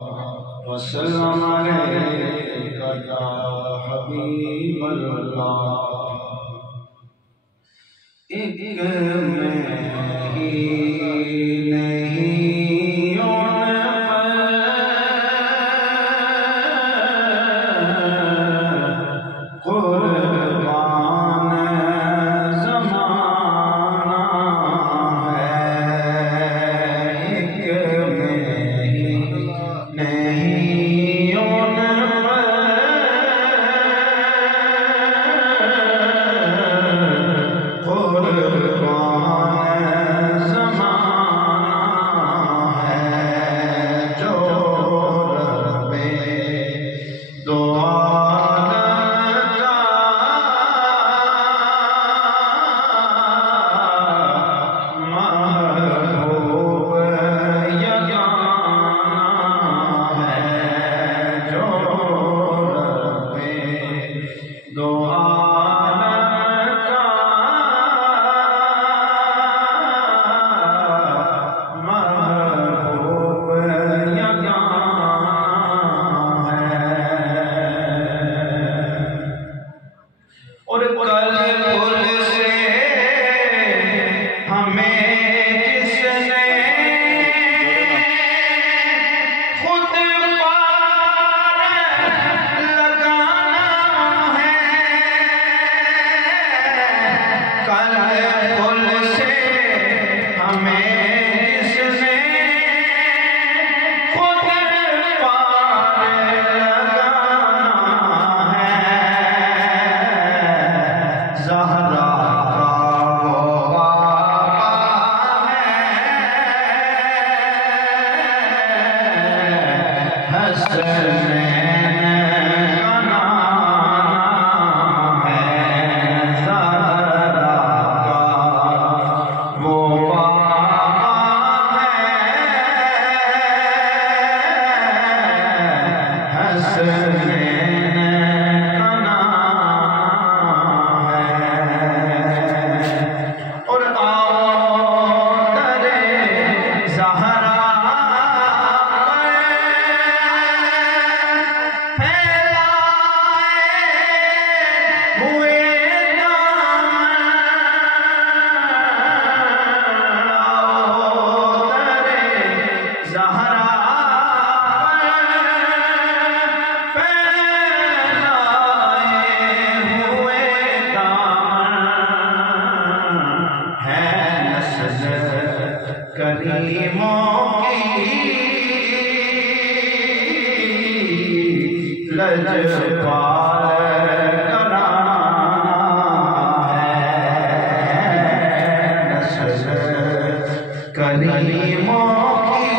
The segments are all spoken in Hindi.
वसल्लम अलैका या हबीबल्लाह। एक मैं ही नहीं उन पर कुर्बान ज़माना है। एक मैं ही नहीं उन पर कुर्बान ज़माना है। जो रब्बे दो आलम का महबूब यगाना है। जो रब्बे दो आलम का महबूब यगाना है। और कल पुल से हमें जिसने खुद पार लगाना है। कल पुल से हमें जिसने खुद पार लगाना है। ज़हरा का वो बाबा है। हसनैन का नाम है। ज़हरा का वो बाबा है। हसनैन का नाम है। और आओ दरे ज़हरा पर फैलाए हुए दामन। आओ दरे ज़हरा पर फैलाए हुए दामन है। नस्ल करीमों की लजपाल कराना है। नस्ल करीमों की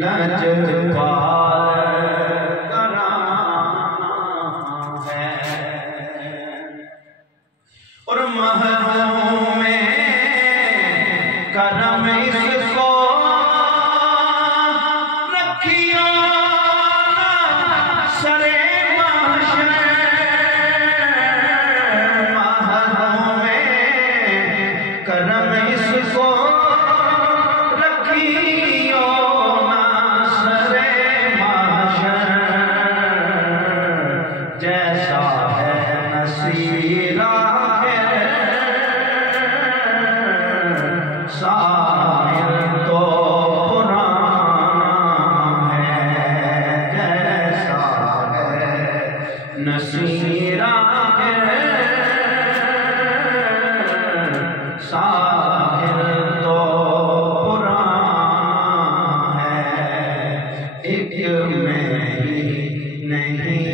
लजपाल कराना है। और महलों में करम इसको रखियो ना सरे महशर। महलों में करम इसको रखियो ना सरे महशर। जैसा है नसीरा साहिर तो पुराना है। जैसा है नसीरा साहिर तो पुराना है। एक मैं ही नहीं